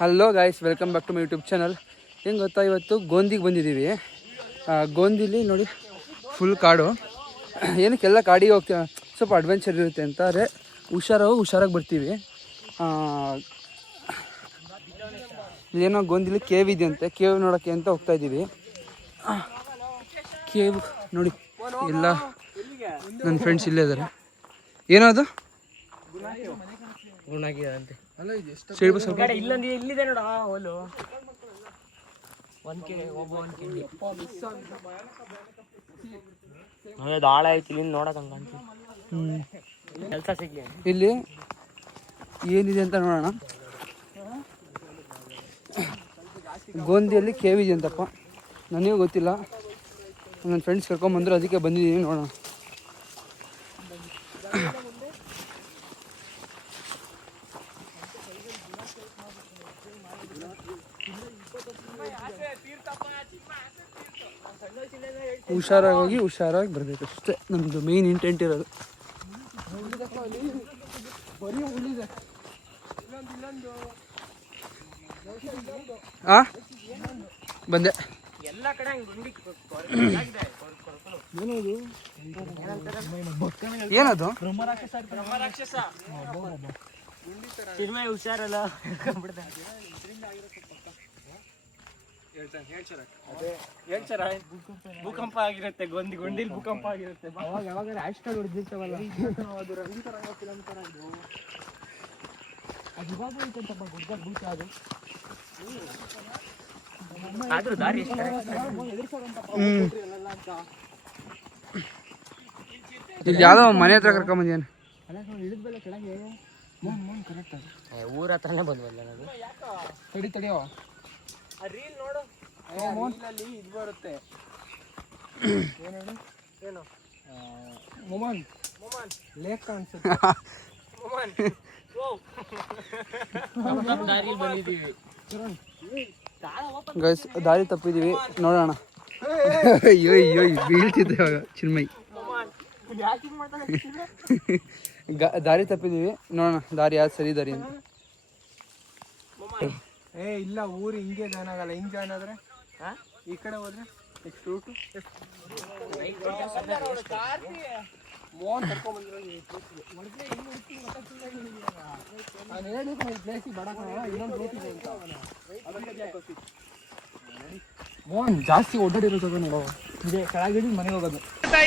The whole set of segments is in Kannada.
Hello guys, welcome back to my YouTube channel. ಹೆಂಗೆ ಗೊತ್ತಾ, ಇವತ್ತು ಗೋಂದಿಗೆ ಬಂದಿದ್ದೀವಿ. ಗೋಂದಿಲಿ ನೋಡಿ ಫುಲ್ ಕಾಡು. ಏನಕ್ಕೆಲ್ಲ ಕಾಡಿಗೆ ಹೋಗ್ತೀವಿ, ಸ್ವಲ್ಪ ಅಡ್ವೆಂಚರ್ ಇರುತ್ತೆ ಅಂತಾರೆ. ಹುಷಾರಾಗಿ ಬರ್ತೀವಿ. ಏನೋ ಗೋಂದಿಲಿ ಕೇವ್ ಇದೆಯಂತೆ, ಕೇವ್ ನೋಡೋಕ್ಕೆ ಅಂತ ಹೋಗ್ತಾಯಿದ್ದೀವಿ. ಕೇವ್ ನೋಡಿ, ಎಲ್ಲ ನನ್ನ ಫ್ರೆಂಡ್ಸ್ ಇಲ್ಲೇ ಇದ್ದಾರೆ. ಏನೋ ಅದು ಇಲ್ಲಿದೆ ನೋಡ ಹೋಲು ಆಳ ಐತಿ ಇಲ್ಲಿ ನೋಡಕ್ ಕೆಲಸ ಸಿಗ್ಲಿ. ಇಲ್ಲಿ ಏನಿದೆ ಅಂತ ನೋಡೋಣ. ಗೋಂದಿಯಲ್ಲಿ ಕೇವ್ ಇದೆ ಅಂತಪ್ಪ, ನನಗೂ ಗೊತ್ತಿಲ್ಲ. ನನ್ನ ಫ್ರೆಂಡ್ಸ್ ಕರ್ಕೊಂಬಂದರು, ಅದಕ್ಕೆ ಬಂದಿದ್ದೀನಿ. ನೋಡೋಣ. ಹುಷಾರಾಗಿ ಬರಬೇಕು ಅಷ್ಟೇ, ನಮ್ಮದು ಮೇನ್ ಇಂಟೆಂಟ್ ಇರೋದು. ಬಂದೆ. ಏನದು? ಹುಷಾರಲ್ಲ, ಭೂಕಂಪ ಆಗಿರುತ್ತೆ. ಗೊಂದಿಲಿ ಭೂಕಂಪ ಆಗಿರುತ್ತೆ. ಯಾವಾಗ ರಾಷ್ಟ್ರ ಹೊಡೆದಿರ್ತವಲ್ಲ, ಅದು ರಂಜಿತ ರಂಗ ಫಿಲಂ ತರ ಇದು. ಅದು ಇವಾಗ ಐತಂತಪ್ಪ, ಗುಡ್ಡ ಭೂತ ಅದು. ಆದ್ರೂ ದಾರಿ ಇಲ್ಲಿ ಯಾವುದೋ ಮನೆ ಹತ್ರ ಕರ್ಕೊಂಬಂದಿಯಾನ. ಊರ ಹತ್ರನೇ ಬಂದ್ವಲ್ಲ ನಾವು. ತಡಿಯೋ ರೀಲ್ ನೋಡು, ಅಲ್ಲಿ ಇದು ಬರುತ್ತೆ. ಏನು ಮೊಮನ್ ಲೇಕ್ ಅನ್ಸುತ್ತೆ. ದಾರಿ ಬಂದಿದ್ದೀವಿ ಗೈಸ್, ದಾರಿ ತಪ್ಪಿದ್ದೀವಿ. ನೋಡೋಣ. ಅಯ್ಯೋ ಬೀಳ್ತಿದ್ದೆ ಇವಾಗ ಚಿನ್ಮಯ್. ದಾರಿ ತಪ್ಪಿದ್ದೀವಿ, ನೋಡೋಣ ದಾರಿ ಯಾವ್ದು ಸರಿ ದಾರಿ ಅಂತ. ಇಲ್ಲ, ಊರು ಹಿಂಗೆ ಜಾಯ್ನ್ ಆಗಲ್ಲ. ಹಿಂಗೆ ಜಾಯ್ನ್ ಆದ್ರೆ ಈ ಕಡೆ ಹೋದ್ರೆ ನೆಕ್ಸ್ಟ್ ರೂಟು ಮೋಹನ್ ಕರ್ಕೊಂಡ್ಬಂದಿರೋ ಮೋಹನ್ ಜಾಸ್ತಿ ಓಡಾಡಿರೋ ಜಾಗ ನೋಡೋ. ಇದೆ ಕೆಳಗಿಡಿ ಮನೆಗೆ ಹೋಗೋದು.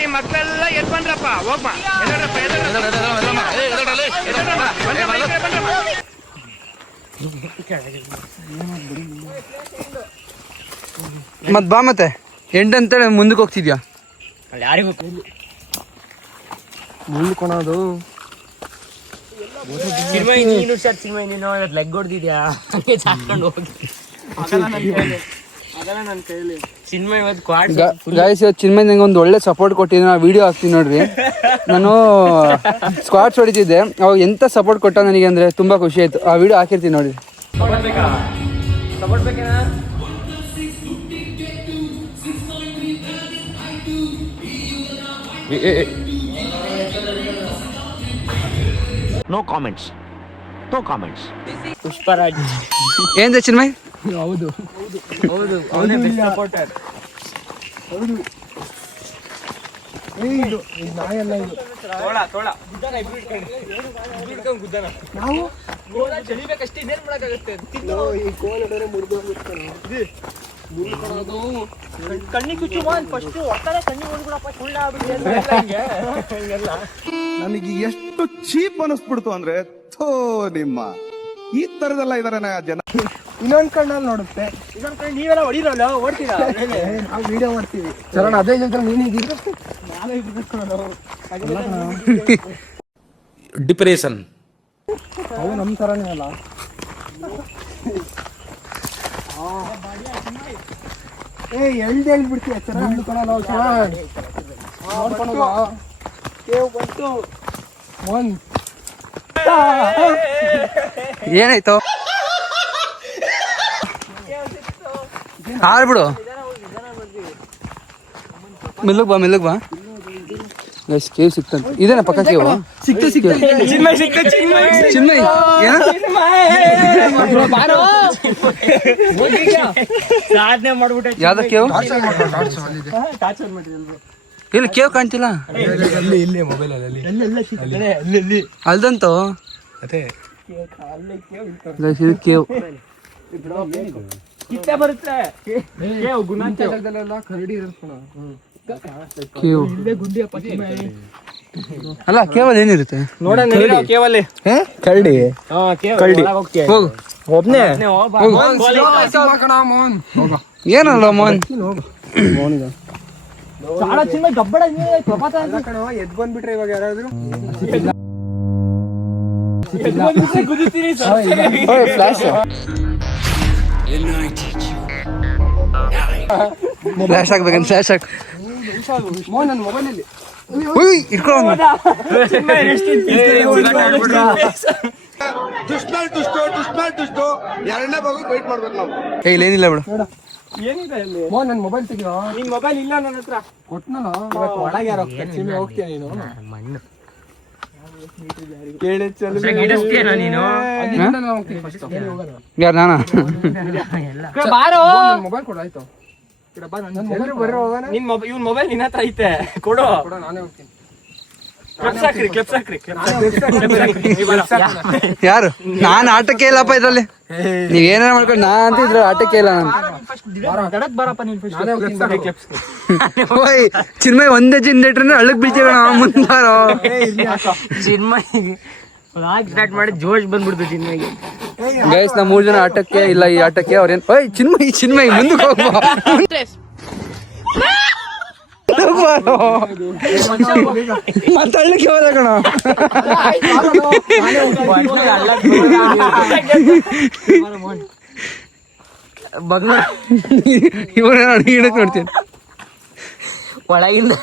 ಈ ಮಕ್ಕಳೆಲ್ಲ ಎದ್ ಬಂದ್ರಪ್ಪ, ಹೋಗ್ಮ. ಮತ್ ಬಾ, ಮತ್ತೆ ಎಂಟಂತೇಳಿ ಮುಂದಕ್ಕೆ ಹೋಗ್ತಿದ್ಯಾ? ಯಾರಿಗೂ ಮುಂದ್ಕೊಳೋದು. ಚಿನ್ಮಯ್ ನೀನು ಲೆಗ್ ಹೊಡೆದಿದ್ಯಾ? ಹಂಗೆ ಚಾಕೊಂಡು ಹೋಗಿ ಚಿನ್ಮಯ್ ಗಾಯ್ಸ್, ಚಿನ್ಮಯ್ ನಂಗೆ ಒಂದು ಒಳ್ಳೆ ಸಪೋರ್ಟ್ ಕೊಟ್ಟಿದ್ದೆ. ನಾ ವಿಡಿಯೋ ಹಾಕ್ತೀನಿ ನೋಡ್ರಿ. ನಾನು ಸ್ಕ್ವಾಡ್ಸ್ ಹೊಡಿತಿದ್ದೆ, ಅವಾಗ ಎಂತ ಸಪೋರ್ಟ್ ಕೊಟ್ಟ ನನಗೆ ಅಂದ್ರೆ ತುಂಬಾ ಖುಷಿ ಆಯ್ತು. ಆ ವಿಡಿಯೋ ಹಾಕಿರ್ತೀನಿ ನೋಡಿ. No comments. ಪುಷ್ಪರಾಜ್ ಏನ್ ಚಿನ್ಮಯ್? ಹೌದು, ಅವನೇ ಬೆಸ್ಟ್ ಸಪೋರ್ಟರ್. ಹೌದು, ಇದು ನಾಯಲ್ಲ, ಇದು ತೋಳ ನಾವು ಚಳಿಬೇಕಷ್ಟೇ. ಇನ್ನೇನ್ ಮಾಡಕ್ಕಾಗುತ್ತೆ? ಈ ಕೋಲ್ ಹಿಡಿದ್ರೆ ಮುರಿದೋಗ್ಬಿಡ್ತಾನೆ. ಕಣ್ಣಿಗೆ ಕುಚ್ಚು ಫಸ್ಟ್ ಒಟ್ಟಾರೆ ಕಣ್ಣಿಗೆ ಹೊಡ್ಬಿಡಪ್ಪ, ಸುಳ್ಳ ಹಿಂಗೆಲ್ಲ. ನನಗೆ ಎಷ್ಟು ಚೀಪ್ ಅನಿಸ್ಬಿಡ್ತು ಅಂದ್ರೆ, ಥೋ ನಿಮ್ಮ ಈ ತರದೆಲ್ಲ ಇದಾರೆ ಜನ. ಇನ್ನೊಂದ್ ಕಣ್ಣಲ್ಲಿ ನೋಡುತ್ತೆ, ಇನ್ನೊಂದ್ ಕಣ್ಣು ನೀವೆಲ್ಲ ಹೊಡಿರಲ್ಲ, ಓಡ್ತೀರಾ? ನಾವು ವಿಡಿಯೋ ಮಾಡ್ತೀವಿ. ಚರಣ ಅದೇ ಜಾಗದಲ್ಲಿ ನೀನು ಇದ್ದಿದ್ರೆ ನಾನೇ ಡಿಪ್ರೆಷನ್. ಅವು ನಮ್ಮ ಥರನೇ ಅಲ್ಲ. ಎಳ್ಬಿಡ್ತೀಯ ಏನಾಯ್ತು? ಹಾರ್ಬಿಡು. ಮೆಲ್ಲಗ್ ಬಾ. ಕೇವ್ ಸಿಕ್ತಂತ. ಇದೇನ ಪಕ್ಕ ಕೇವ್? ಸಿಕ್ತು. ಚಿನ್ಮಯ್ ಸಾಧನೆ ಮಾಡ್ಬಿಟ್ಟೆ. ಯಾವ್ದ ಕೇವ್ ಇಲ್ಲಿ ಕೇವ್ ಕಾಣ್ತಿಲ್ಲ ಅಲ್ದಂತೋ ಇದು ಕೇವ್ ಕಿತ್ತೆ ಬರುತ್ತೆ. ಕೇವ್ ಅಲ್ಲ ಕೇವಲ್ ಏನಿರುತ್ತೆ ನೋಡೋಣ ಕೇವಲ ಕರಡಿ ಹೋಗು ಒಬ್ನೇ ಏನಲ್ಲ ಮೋಹನ್ ಎದ್ ಬಂದ್ಬಿಟ್ರೆ ಇವಾಗ ಯಾರಾದ್ರು ಫ್ಲಾಶ್ ಹಾಕ್ಬೇಕಂತ ಫ್ಲಾಶ್ ಹಾಕ್ ಮೋಹನ್ ನನ್ನ ಮೊಬೈಲಲ್ಲಿ ಇಟ್ಕೊಳ್ಳೋಣ ಇಲ್ಲೇನಿಲ್ಲ ಬಿಡು ಏನಿದೆ ಅಲ್ಲಿ? ಮೋಹನ್ ನನ್ನ ಮೊಬೈಲ್ ತೆಗಿಯೋ ನಿನ್ ಮೊಬೈಲ್ ಇಲ್ಲ ನನ್ನ ಹತ್ರ. ಕೊಟ್ನಲ್ಲ ಒಳಗೆ ಯಾರು ಹೋಗ್ತಾರೆ? ಹೋಗ್ತೀಯ ನೀನು? ಯಾರು ನಾನಾ ಬಾರೋ ಮೊಬೈಲ್ ಕೊಡು ಆಯ್ತು ನಿನ್ ಇವ್ನ ಮೊಬೈಲ್ ನಿನ್ನ ಹತ್ರ ಐತೆ, ಕೊಡು. ನಾನೇ ಹೋಗ್ತೀನಿ ಕ್ಲಿಪ್ಸ್ ಹಾಕ್ರಿ. ಯಾರು ನಾನು ಆಟಕ್ಕೆ ಇಲ್ಲಪ್ಪ ಇದ್ರಲ್ಲಿ ನೀವ್ ಏನಾರ ಮಾಡ್ಕೊಂಡು ನಾ ಅಂತ ಇದ್ರ ಆಟಕ್ಕೆ ಇಲ್ಲ ನಾನು ಓಯ್ ಚಿನ್ಮಯ್ ಒಂದೇ ಚಿಂದೇಟ್ರೆ ಅಳ್ಳಕ್ ಬೀಳ್ತೀವಿ ಮುಂದಾರೋ ಸ್ಟಾರ್ಟ್ ಮಾಡಿ ಜೋಶ್ ಬಂದ್ಬಿಡ್ತು ಚಿನ್ಮಗೆ. ಗೈಸ್ ನಾ 3 ಜನ ಆಟಕ್ಕೆ ಇಲ್ಲ ಈ ಆಟಕ್ಕೆ ಅವ್ರೇನ್ ಓಯ್ ಚಿನ್ಮಯ್ ಮುಂದಕ್ಕೆ ಹೋಗ್ಬಾ ಮಾತಾಡ್ಲಿಕ್ಕೆ ಹೋದ ಕಣ ಇವನ ಹಿಡಕ್ ನೋಡ್ತೀನಿ ಒಳಗಿಂದ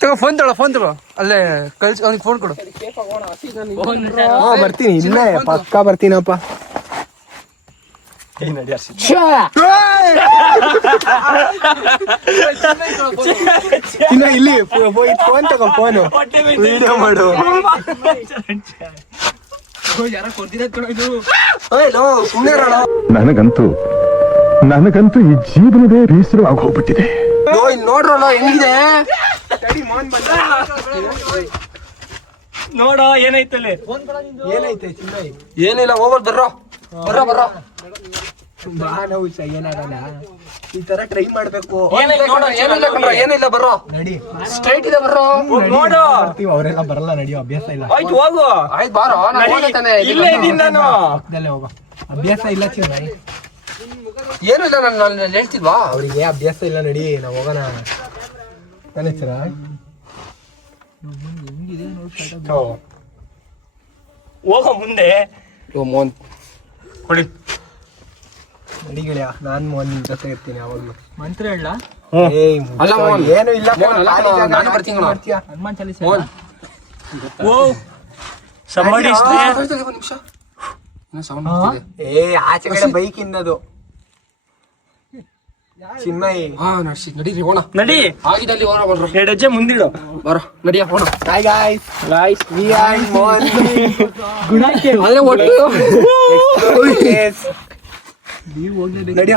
ತಗೋ ಫೋನ್ ತಗೋ ಅಲ್ಲೇ ಕಳ್ಸಿ ಅವ್ನಿಗೆ ಫೋನ್ ಕೊಡು ಬರ್ತೀನಿ ಇಲ್ಲೇ ಪಕ್ಕಾ ಬರ್ತೀನಪ್ಪ. ಇಲ್ಲಿ ಫೋನ್ ತಗೋ, ಫೋನು ವಿಡಿಯೋ ಮಾಡು. ನನಗಂತೂ ಈ ಜೀವನವೇ ಬೇಸರವಾಗಿ ಹೋಗ್ಬಿಟ್ಟಿದೆ. ನೋಡ್ರಲ್ಲ ಹೆಂಗಿದೆ ನೋಡೋ ಏನೈತಲ್ಲಿ. ಏನೈತೆ ಚಿನ್ನೈ? ಏನಿಲ್ಲ ಹೋಗ್ಬಾರ್ದು ಬರ್ರೋ ಏನಾಗಲ್ಲ, ಈ ತರ ಟ್ರೈ ಮಾಡ್ಬೇಕು. ಏನಿಲ್ಲ ಬರ್ರೋ ನಡಿ, ಸ್ಟ್ರೈಟ್ ಇದೆ ಬರ್ರೋ ನೋಡು. ಅವರೆಲ್ಲ ಬರಲ್ಲ, ನಡಿಯೋ ಅಭ್ಯಾಸ ಇಲ್ಲ. ಆಯ್ತು ಹೋಗು. ಆಯ್ತು ಬಾರೋ ಇಲ್ಲೇ ಇದೀನಿ ನಾನು. ಪಕ್ಕದಲ್ಲೇ ಹೋಗೋ, ಅಭ್ಯಾಸ ಇಲ್ಲ ಚಿನ್ನೈ. ಏನು ಇಲ್ಲ ನಾನು ಹೇಳ್ತಿದ್ವಾ ಅವರಿಗೆ ಅಭ್ಯಾಸ ಇಲ್ಲ, ನಡಿ ನಾವು ಹೋಗೋಣ. ನನ್ನ ಹೆಸರ ಹೋಗೋ ಮುಂದೆ. ಮೋಹನ್ ಕೊಡಿ ನಡಿ ಗೆಳೆಯ, ನಾನ್ ಮೋಹನ್ ಜೊತೆ ಇರ್ತೀನಿ ಯಾವಾಗ್ಲೂ. ಮಂತ್ರ ಹೇಳ. ಅಲ್ಲ ಮೋಹನ್, ಏನು ಇಲ್ಲ, ಮೋಹನ್ ಅಲ್ಲ ಕಣೋ, ನಾನು ಬರ್ತೀನಿ ಕಣೋ. ಹನುಮಾನ್ ಚಾಲಿಸ. ಮೋಹನ್ ಓ somebody is there. ಒಂದು ನಿಮಿಷ ಏನೋ ಸೌಂಡ್ ಬರ್ತಿದೆ. ಆಚೆ ಕಡೆ ಬೈಕ್ ಇಂದದು ಚಿನ್ಮಯಿ. ನಡೀರಿ ಹೋಣ ನಡಿ. ಆಗಿದಲ್ಲಿ ಹೋಣ ಬರ್ರೋ 2 ಹೆಜ್ಜೆ ಮುಂದಿಡು. ಬರೋ ನಡಿಯ ಹೋಣ Hi guys, we are Mohan. ಗುಣಕ್ಕೆ ಆದ್ರೆ ಒಟ್ಟು Yes. ನಡಿಯ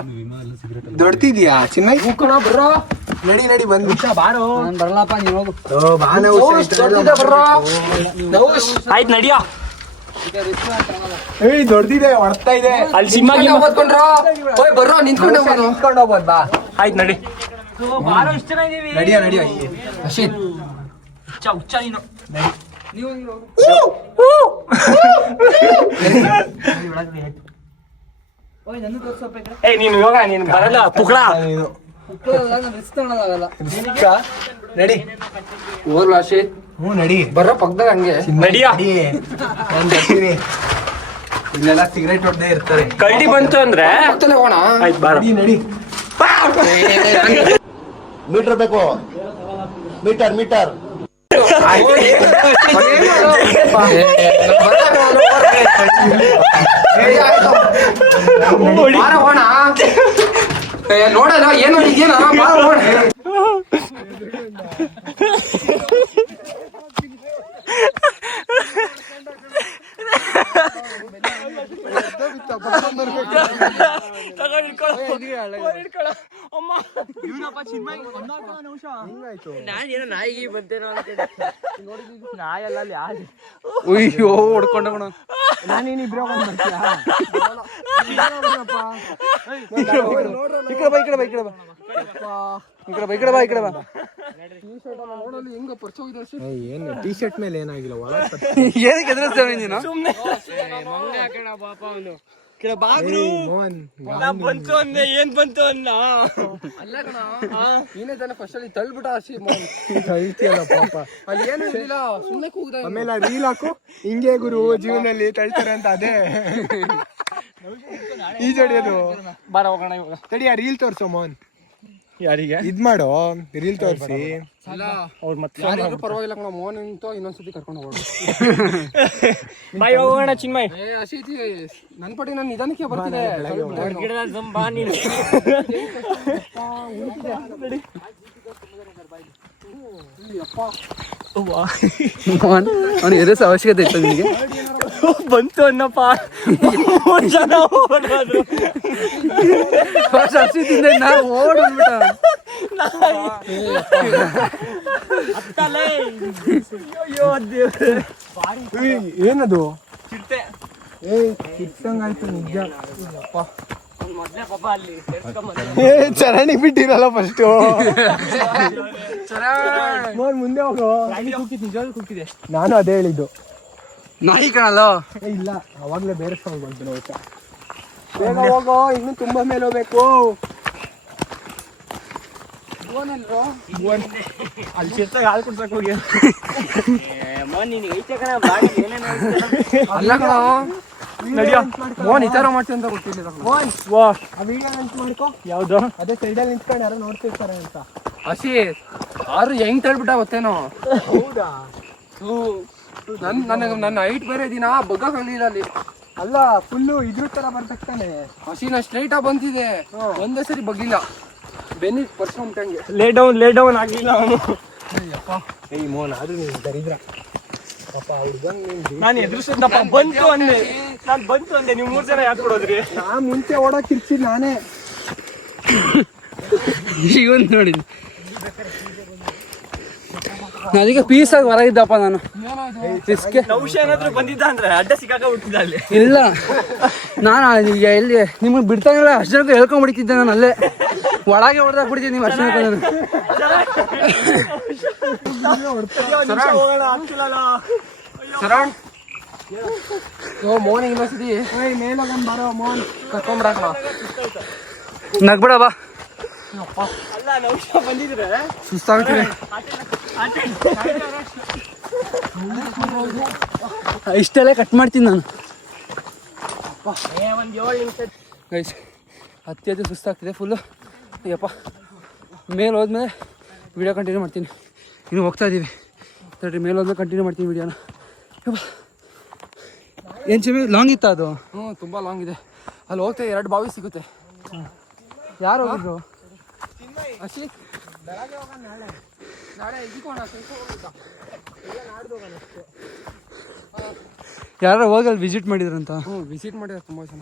ದೊಡ್ತಿದ್ಯಾ ಚಿನ್ಮಯಿ? ಬರ್ರೋ ನಡಿ ಬಂದು ಬಾರೋ. ನಾನು ಬರಲ್ಲಪ್ಪ ನೀನು ಹೋಗು ಆಯ್ತು ನಡಿಯ. ದೊಡ್ಡದಿದೆ, ಹೊಡ್ತಾ ಇದೆ. ಅಲ್ಲಿ ಸಿನಿಮಾಗೆ ಓದ್ಕೊಂಡ್ರೋ ಓಯ್ ಬರ್ರೋ ನಿಂತ್ಕೊಂಡು ನಿಂತ್ಕೊಂಡು ಹೋಗ್ಬೋದು ಬಾ. ಆಯ್ತು ನಡಿ. ಬಾರೋ ಇಷ್ಟ ಜನ ಇದೀವಿ. ನಡಿಯ ಅಶ್ವಿನ್ ಹುಚ್ಚ ನೀನು. ಏ ನೀನು ಯೋಗ ನೀನು ಬರಲ್ಲ ಪುಕ್ಳ. ನಡಿ. ಓದ್ಲ ಅಶ್ವಿನ್ ನಡಿ ಬರ್ರೋ ಪಕ್ಕದಾಗ ಹಂಗೆ ನಡಿಯ. ನಾನು ಬರ್ತೀನಿ. ಇಲ್ಲೆಲ್ಲ ಸಿಗರೇಟ್ ಹೊಡ್ದೇ ಇರ್ತಾರೆ. ಕರಡಿ ಬಂತು ಅಂದ್ರೆ ಪಕ್ಕದಲ್ಲೇ ಹೋಣ ಆಯ್ತು ಬಾರೋ. ನಡಿ ಮೀಟರ್ ಬೇಕು, ಮೀಟರ್ ಹೋಣ ನೋಡಲ್ಲ ಏನೋ ಈಗೇನ ನಾನೇನೋ ನಾಯಿಗೆ ಬಂತೇನೋ ನಾಯಲ್ಲ ಅಲ್ಲಿ ಆಗಿ ಅಯ್ಯೋ ಹೊಡ್ಕೊಂಡವಣ. ನಾನೇನು ಇಬ್ರು ಬರ್ತೀಯಾ ಏನು ಟಿ ಶರ್ಟ್ ಮೇಲೆ ಏನಾಗಿಲ್ಲ ಏನಕ್ಕೆ ಎದುರಿಸ್ತೇವೆ ನೀನು? ಬಂತು ಅಂದೆ ಏನ್ ಬಂತು ಅನ್ನ ಅಲ್ಲ ಕಣ ನೀನೇ ತಾನೆ ಫಸ್ಟ್ ಅಲ್ಲಿ ತಳ್ಬಿಟ್ಟ ಹಸಿ ತಳ್ತಿಯಲ್ಲ ಪಾಪ ಅಲ್ಲಿ ಏನು ಇರಲಿಲ್ಲ ಸುಮ್ಮನೆ ಕೂಗ್ದ ಆಮೇಲೆ ರೀಲ್ ಹಾಕು ಹಿಂಗೆ ಗುರು ಜೀವನದಲ್ಲಿ ತಳ್ತಾರೆ ಅಂತ ಅದೇ ಈ ಜಡಿಯೋದು ಬಾರ ಹೋಗೋಣ ಇವಾಗ. ತಡಿ ಆ ರೀಲ್ ತೋರ್ಸೋ ಮೋಹನ್ ಯಾರಿಗೆ ಇದ್ ಮಾಡೋ ರೀಲ್ ತೋರಿಸಿ ಅವ್ರು ಮತ್ತೆ ಪರವಾಗಿಲ್ಲ ಕಣ ಮೋಹನ್ ಅಂತೂ ಇನ್ನೊಂದ್ಸತಿ ಕರ್ಕೊಂಡು ಹೋಗೋಣ ಬಾಯ್ ಹೋಗೋಣ ಚಿನ್ಮಯ್. ಹಸಿ ಐತಿ ನನ್ ಪಟ್ಟಿ ನಾನು ನಿಧಾನಕ್ಕೆ ಬರ್ತಿದೆ ಗಿಡದ ಬಾ ನೀನು. ಅವನು ಎದುರಿಸೋ ಅವಶ್ಯಕತೆ ಇತ್ತು ನಿನಗೆ? ಬಂತು ಅನ್ನಪ್ಪ. ಜನ ಓಡೋದು. ಹಸಿ ತಿಂದೆ ನಾವು ಓಡ್ ಬಂದ್ಬಿಟ್ಟ. ಅತ್ತಲೇ. ಅಯ್ಯೋ ದೇವ್ರೆ. ಏನದು ಚಿಟ್ಟೆ. ಕಿಟ್ಟಂಗಾಯ್ತು ನಿಜ. ಮೊದ್ಲೇ ಪಾಪ ಅಲ್ಲಿ ಚರಣಿ ಬಿಟ್ಟಿರಲ್ಲ ಫಸ್ಟ್ ಮುಂದೆ ಹೋಗೋ. ಕೂಗ್ತಿದೆ. ನಾನು ಅದೇ ಹೇಳಿದ್ದು. ನಾಯಿ ಕಾಣಲ್ಲ. ಇಲ್ಲ ಅವಾಗ್ಲೇ ಬೇರೆ ಸೌಂಡ್ ಬಂತು ನೋಡ್ತಾ. ಬೇಗ ಹೋಗೋ ಇನ್ನು ತುಂಬಾ ಮೇಲೆ ಹೋಗ್ಬೇಕು. ಅಲ್ಲಿ ಚಿರ್ತಾಗ ಹಾಲು ಕುಡ್ಸಕ್ ಹೋಗಿ ಐತೆ ಕಣ ಬಾಡಿ ಏನೇನು ಅಲ್ಲ ಕಣ ನಡಿಯೋ ಮೋಹನ್ ಈ ತರ ಮಾಡ್ತೀವಿ ಅಂತ ಗೊತ್ತಿಲ್ಲ. ವಾ ಆ ವಿಡಿಯೋ ನೆನ್ಪು ಮಾಡ್ಕೋ. ಯಾವ್ದು? ಅದೇ ಸೈಡಲ್ಲಿ ನಿಂತ್ಕೊಂಡು ಯಾರೋ ನೋಡ್ತಿರ್ತಾರೆ ಅಂತ. ಹಸಿ ಆರು ಹೆಂಗ್ ತಳ್ಬಿಟ್ಟ ಗೊತ್ತೇನೋ? ಹೌದಾ? ನನ್ನ ಹೈಟ್ ಬೇರೆ ದಿನ ಬಗ್ಗ ಕಲಿಲ್ಲ ಅಲ್ಲಿ. ಅಲ್ಲ ಫುಲ್ಲು ಇದ್ರ ತರ ಬರ್ತಾನೆ. ಹಸಿನ ಸ್ಟ್ರೈಟ್ ಆಗಿ ಬಂತಿದೆ, ಒಂದೇ ಸರಿ ಬಗ್ಗಿಲ್ಲ. ಬೆನ್ನಿ ಪರ್ಸ್ಕೊಂಬಿಟ್ಟಂಗೆ. ಲೇ ಡೌನ್ ಆಗಿಲ್ಲ ಅವನು. ಏಯ್ ಮೋಹನ್ ಆದ್ರೂ ನೀನು ದರಿದ್ರ ಪಾಪ ಹುಡುಗಂಗ್ ನಾನು ಎದುರಿಸಿದ್ದಪ್ಪ. ಬಂತು ಅಂದೆ, ನಾನು ಬಂತು ಅಂದೆ. ನೀವು 3 ಜನ ಯಾಕೆ ಕೊಡೋದ್ರಿ? ನಾ ಮುಂಚೆ ಓಡಕ್ ಕಿರ್ಚಿದ್ ನಾನೇ. ಇವನ್ ನೋಡಿ ಅದಕ್ಕೆ ಪೀಸಾಗಿ ಹೊರ ಇದ್ದಪ್ಪ ನಾನು. ನೌಶ ಏನಾದ್ರು ಬಂದಿದ್ದ ಅಂದ್ರೆ ಅಡ್ಡ ಸಿಕ್ಕಾಕ ಹುಟ್ಟಿದ್ದ ಅಲ್ಲಿ. ಇಲ್ಲ ನಾನು ಈಗ ಎಲ್ಲಿ ನಿಮ್ಗೆ ಬಿಡ್ತಾನಿಲ್ಲ ಅಷ್ಟು ಜನಕ್ಕೆ ಹೇಳ್ಕೊಂಡ್ಬಿಡ್ತಿದ್ದೆ ನಾನು ಅಲ್ಲೇ ಒಳಗೆ ಹೊಡೆದಾಗ ಬಿಡ್ತೀನಿ ನೀವು ಅಷ್ಟು ಜನಕ್ಕೆ ಮೋಹನ್ ಇನ್ನೊಂದ್ಸತಿ ಮೇಲೋಗನ್ ಬಾರೋ ಮೋಹನ್ ಕರ್ಕೊಂಡ್ಬಿಡಕ ನಗ್ಬೇಡ ಬಾ. ಅಲ್ಲ ನೌಶ ಬಂದಿದ್ರೆ ಸುಸ್ತಾಗ್ತೀವಿ. ಇಷ್ಟೆಲ್ಲ ಕಟ್ ಮಾಡ್ತೀನಿ ನಾನು. ಗೈಸ್ ಅತ್ಯಂತ ಸುಸ್ತಾಗ್ತಿದೆ ಫುಲ್ಲು. ಅಯ್ಯಪ್ಪ ಮೇಲೆ ಹೋದ್ಮೇಲೆ ವೀಡಿಯೋ ಕಂಟಿನ್ಯೂ ಮಾಡ್ತೀನಿ. ಇನ್ನು ಹೋಗ್ತಾ ಇದ್ದೀವಿ ತಡ್ರಿ, ಮೇಲೆ ಹೋದ್ಮೇಲೆ ಕಂಟಿನ್ಯೂ ಮಾಡ್ತೀನಿ ವೀಡಿಯೋನ. ಯಪ್ಪ ಏನು ಚೆಮ್ಮೆ ಲಾಂಗ್ ಇತ್ತಾ ಅದು? ತುಂಬ ಲಾಂಗ್ ಇದೆ. ಅಲ್ಲಿ ಹೋಗ್ತಾ 2 ಬಾವಿ ಸಿಗುತ್ತೆ. ಯಾರು ಹೋಗಿದ್ರು? ಅಶಿ ನಾಳೆ ಇದಕ್ಕೋಣ ಯಾರು ಹೋಗಿ ಅಲ್ಲಿ ವಿಸಿಟ್ ಮಾಡಿದ್ರಂತ? ವಿಸಿಟ್ ಮಾಡಿದ್ರೆ ತುಂಬ ಜನ.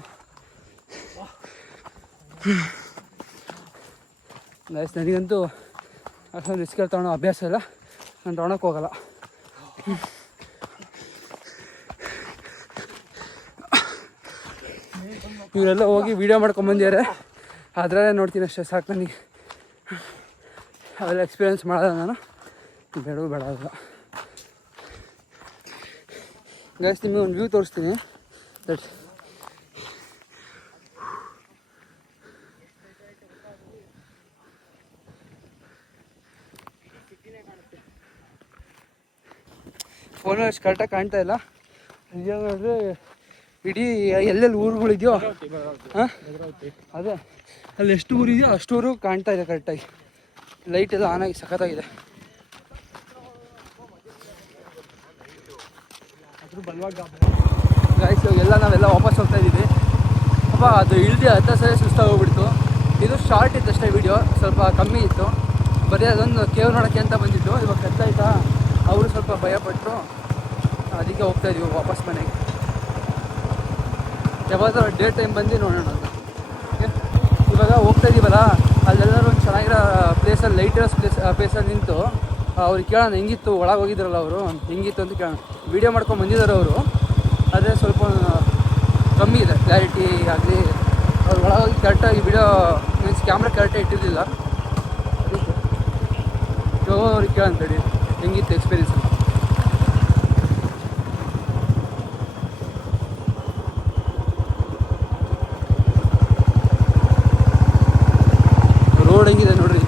ನೈಸ್. ನನಗಂತೂ ಅಷ್ಟೊಂದು ರಿಸ್ಕ್ ತೊಗೊಳೋ ಅಭ್ಯಾಸ ಇಲ್ಲ, ನಾನು ತೊಗೊಳಕ್ಕೆ ಹೋಗಲ್ಲ. ಇವರೆಲ್ಲ ಹೋಗಿ ವೀಡಿಯೋ ಮಾಡ್ಕೊಂಬಂದಿದ್ದಾರೆ, ಅದರಲ್ಲೇ ನೋಡ್ತೀನಿ ಅಷ್ಟೇ ಸಾಕು ನನಗೆ. ಅವೆಲ್ಲ ಎಕ್ಸ್ಪೀರಿಯೆನ್ಸ್ ಮಾಡೋದ ನಾನು ಬೇಡ ಅಲ್ಲ. ಗೈಸ್ ನಿಮಗೆ ಒಂದು ವ್ಯೂ ತೋರಿಸ್ತೀನಿ. ದಟ್ ಫೋನಲ್ಲಿ ಅಷ್ಟು ಕರೆಕ್ಟಾಗಿ ಕಾಣ್ತಾ ಇಲ್ಲ. ರಿಯಲ್ ನೋಡಿದ್ರೆ ಇಡೀ ಎಲ್ಲೆಲ್ಲಿ ಊರುಗಳಿದೆಯೋ ಹಾಂ ಅದೇ ಅಲ್ಲಿ ಎಷ್ಟು ಊರಿದೆಯೋ ಅಷ್ಟು ಊರು ಕಾಣ್ತಾ ಇದೆ ಕರೆಕ್ಟಾಗಿ. ಲೈಟ್ ಎಲ್ಲ ಆನ್ ಆಗಿ ಸಖತ್ತಾಗಿದೆ. ಗಾಯ್ಸ್ ಇವಾಗೆಲ್ಲ ನಾವೆಲ್ಲ ವಾಪಸ್ ಹೋಗ್ತಾ ಇದ್ದೀವಿ. ಅಪ್ಪ ಅದು ಇಳಿದು 10 ಸರಿ ಸುಸ್ತಾಗೋಗ್ಬಿಡ್ತು. ಇದು ಶಾರ್ಟ್ ಇತ್ತು ಅಷ್ಟೇ, ವಿಡಿಯೋ ಸ್ವಲ್ಪ ಕಮ್ಮಿ ಇತ್ತು. ಬರೀ ಅದೊಂದು ಕೇವ್ ನೋಡೋಕ್ಕೆ ಅಂತ ಬಂದಿದ್ದು. ಇವಾಗ ಕತ್ತಾಯ್ತಾ ಅವರು ಸ್ವಲ್ಪ ಭಯಪಟ್ಟರು, ಅದಕ್ಕೆ ಹೋಗ್ತಾ ಇದೀವಿ ವಾಪಸ್ ಮನೆಗೆ. ಯಾವಾಗಾದ್ರೂ ಡೇ ಟೈಮ್ ಬಂದು ನೋಡೋಣ ಅಂತ. ಇವಾಗ ಹೋಗ್ತಾ ಇದೀವಲ್ಲ, ಅಲ್ಲೆಲ್ಲರೂ ಒಂದು ಚೆನ್ನಾಗಿರೋ ಪ್ಲೇಸಲ್ಲಿ, ಲೈಟ್ ಇರೋ ಪ್ಲೇಸಲ್ಲಿ ನಿಂತು ಅವ್ರಿಗೆ ಕೇಳೋಣ ಹೆಂಗಿತ್ತು, ಒಳಗೆ ಹೋಗಿದ್ರಲ್ಲ ಅವರು ಹೆಂಗಿತ್ತು ಅಂತ ಕೇಳೋಣ. ವೀಡಿಯೋ ಮಾಡ್ಕೊಂಡು ಬಂದಿದ್ದಾರೆ ಅವರು, ಆದರೆ ಸ್ವಲ್ಪ ಕಮ್ಮಿ ಇದೆ ಕ್ಲಾರಿಟಿ ಆಗಲಿ. ಅವ್ರು ಒಳಗೋಗಿ ಕರೆಕ್ಟಾಗಿ ವಿಡಿಯೋ ಮೀನ್ಸ್ ಕ್ಯಾಮ್ರಾ ಕರೆಕ್ಟಾಗಿ ಇಟ್ಟಿರಲಿಲ್ಲ. ಅದಕ್ಕೆ ಇವಾಗ ಅವ್ರಿಗೆ ಕೇಳೋಣ ತಡಿ ಹೆಂಗಿತ್ತು ಎಕ್ಸ್ಪೀರಿಯನ್ಸ್ ಅಂತ. ರೋಡ್ ಹೆಂಗಿದೆ ನೋಡ್ರಿ.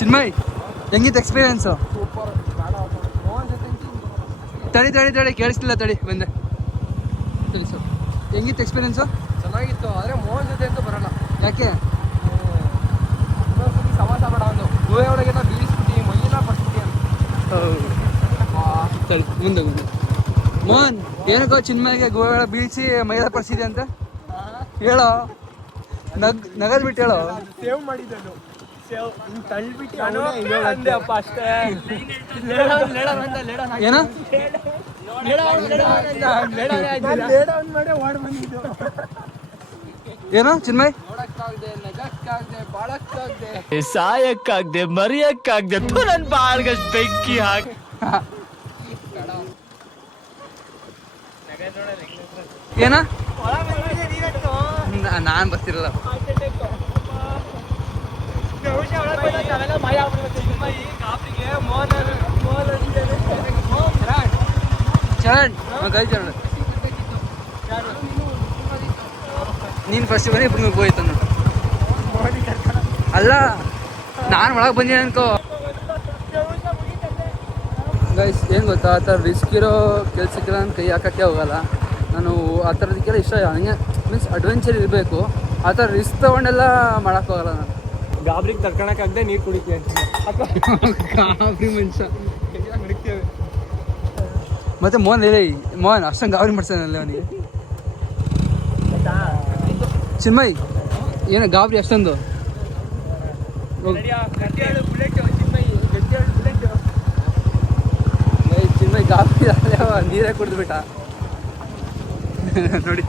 ಚಿನ್ಮಯ್ ಹೆಂಗಿತ್ತು ಎಕ್ಸ್ಪೀರಿಯನ್ಸು? ತಡಿ ಕೇಳಿಸ್ತಿಲ್ಲ, ತಡಿ ಬಂದೆ. ಸರಿ ಸರ್, ಹೆಂಗಿತ್ತು ಎಕ್ಸ್ಪೀರಿಯನ್ಸು? ಚೆನ್ನಾಗಿತ್ತು, ಆದರೆ ಮೋಹನ್ ಜೊತೆ ಅಂತೂ ಬರೋಣ. ಯಾಕೆ? ಇನ್ನೊಂದ್ಸತಿ ಸಮಾಸ ಬೇಡ, ಒಂದು ಗೋವೆ ಒಳಗೆಲ್ಲ ಬೀಳಿಸ್ಬಿಟ್ಟು ಮೈಯೆಲ್ಲ ಪಡಿಸ್ಬಿಟ್ಟು ಅಂತ. ಸರಿ ಮುಂದೆ ಮೋಹನ್, ಏನಕ್ಕೋ ಚಿನ್ಮಯ್ಗೆ ಗೋವಾ ಬೀಳಿಸಿ ಮೈಯೆಲ್ಲ ಪರಿಸಿದೆ ಅಂತ ಹೇಳೋ, ನಗದ್ ಬಿಟ್ಟು ಹೇಳೋ. ಸೇವ್ ಮಾಡಿದ್ದನು, ಸೇವ್ ಹಿಂಗೆ ತಳ್ಳಿಬಿಟ್ಟು ಅಂದೆ ಅಪ್ಪ ಅಷ್ಟೇ. ಏನೋ ಮಾಡೇ ಓಡ್ ಬಂದಿದ್ದು. ಏನೋ ಚಿನ್ಮಯ್? ನೋಡಕ್ಕಾಗ್ದೆ, ನಗಕ್ಕಾಗ್ದೆ, ಬಾಳಕ್ಕಾಗ್ದೆ, ಸಾಯಕ್ಕಾಗ್ದೆ, ಮರಿಯಕ್ಕಾಗ್ದೆ, ನನ್ ಬಾಳ್ಗಷ್ಟು ಬೆಂಕಿ ಹಾಕಿ. ಏನ ನಾನು ಬರ್ತಿರಲ್ಲ. ಚರಣ್ ಕೈ ಚರಣ್, ನೀನು ಫಸ್ಟ್ ಬನ್ನಿ, ಇಬ್ರು ಹೋಯ್ತು ನೋಡು. ಅಲ್ಲ ನಾನು ಒಳಗೆ ಬಂದಿದ್ದೆ ಅನ್ಕೋ. ಗೈಸ್ ಏನು ಗೊತ್ತಾ, ಆ ಥರ ರಿಸ್ಕ್ ಇರೋ ಕೆಲ್ಸಕ್ಕೆಲ್ಲ ನಾನು ಕೈ ಹಾಕೋಕ್ಕೆ ಹೋಗಲ್ಲ ನಾನು. ಆ ಥರದಕ್ಕೆಲ್ಲ ಇಷ್ಟ, ಹಂಗೆ ಮೀನ್ಸ್ ಅಡ್ವೆಂಚರ್ ಇರಬೇಕು. ಆ ಥರ ರಿಸ್ಕ್ ತೊಗೊಂಡೆಲ್ಲ ಮಾಡೋಕ್ಕೋಗಲ್ಲ ನಾನು. ಗಾಬ್ರಿಗೆ ತಡ್ಕೊಳಕ್ಕಾಗದೆ ನೀರು ಕುಡಿತೀವಿ ಅಂತ ಗಾಬರಿ ಮನುಷ್ಯ. ಮತ್ತೆ ಮೋಹನ್ ಹೇಳಿ, ಮೋಹನ್ ಅಷ್ಟೊಂದು ಗಾಬರಿ ಮಾಡ್ತಾನಲ್ಲ ಅವನಿಗೆ. ಚಿನ್ಮಯ್ ಏನು ಗಾಬರಿ ಅಷ್ಟೊಂದು? ಚಿನ್ಮಯ್ ಗಾಬರಿ ನೀರೇ ಕುಡಿದ್ಬಿಟ್ಟ ನೋಡಿ.